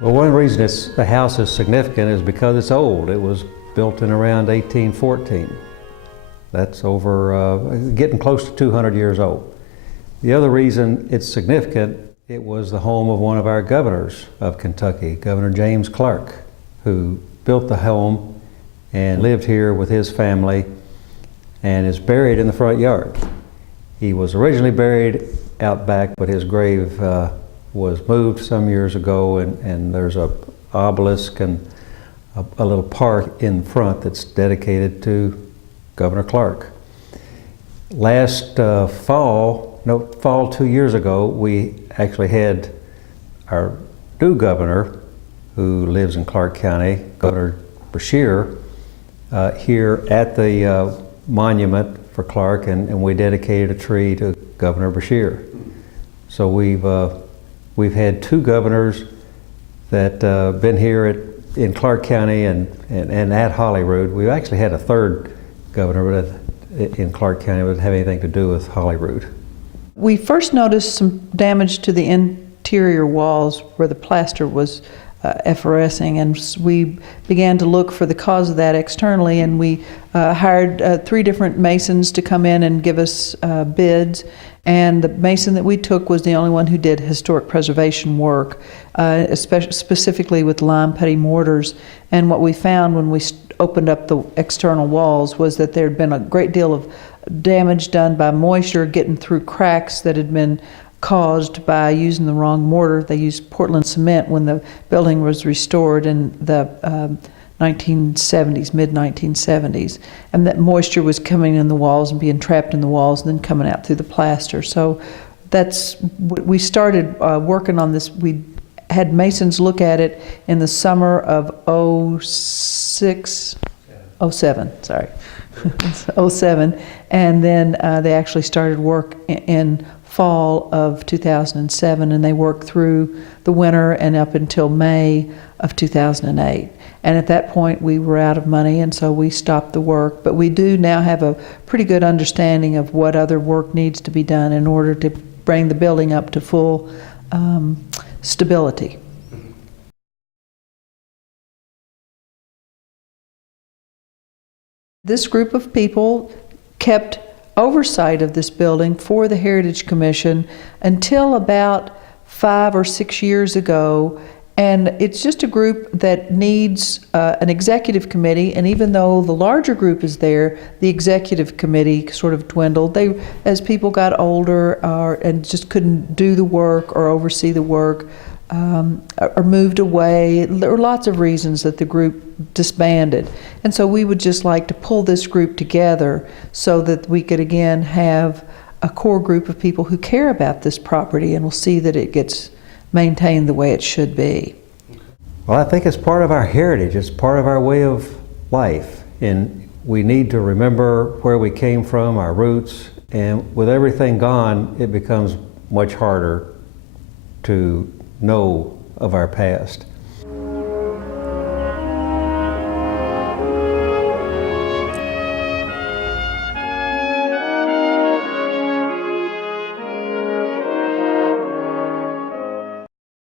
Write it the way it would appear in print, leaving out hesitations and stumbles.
Well, one reason the house is significant is because it's old. It was built in around 1814. That's over, getting close to 200 years old. The other reason it's significant, it was the home of one of our governors of Kentucky, Governor James Clark, who built the home and lived here with his family and is buried in the front yard. He was originally buried out back, but his grave was moved some years ago, and there's a obelisk and a little park in front that's dedicated to Governor Clark. Last fall 2 years ago, we actually had our new governor, who lives in Clark County, Governor Beshear, here at the monument for Clark, and we dedicated a tree to Governor Beshear. So we've had two governors that been here in Clark County and at Holly Rood. We've actually had a third governor in Clark County, but it didn't have anything to do with Holly Rood. We first noticed some damage to the interior walls where the plaster was effervescing, and we began to look for the cause of that externally, and we hired 3 different masons to come in and give us bids, and the mason that we took was the only one who did historic preservation work, specifically with lime putty mortars. And what we found when we opened up the external walls was that there had been a great deal of damage done by moisture getting through cracks that had been caused by using the wrong mortar. They used Portland cement when the building was restored in the 1970s, mid-1970s. And that moisture was coming in the walls and being trapped in the walls and then coming out through the plaster. So that's, we started working on this. We had masons look at it in the summer of 07, and then they actually started work in fall of 2007, and they worked through the winter and up until May of 2008. And at that point we were out of money, and so we stopped the work. But we do now have a pretty good understanding of what other work needs to be done in order to bring the building up to full stability. This group of people kept oversight of this building for the Heritage Commission until about 5 or 6 years ago, and it's just a group that needs an executive committee. And even though the larger group is there, the executive committee sort of dwindled. As people got older and just couldn't do the work or oversee the work, or moved away. There were lots of reasons that the group disbanded. And so we would just like to pull this group together so that we could again have a core group of people who care about this property and will see that it gets maintained the way it should be. Well, I think it's part of our heritage. It's part of our way of life. And we need to remember where we came from, our roots. And with everything gone, it becomes much harder to know of our past.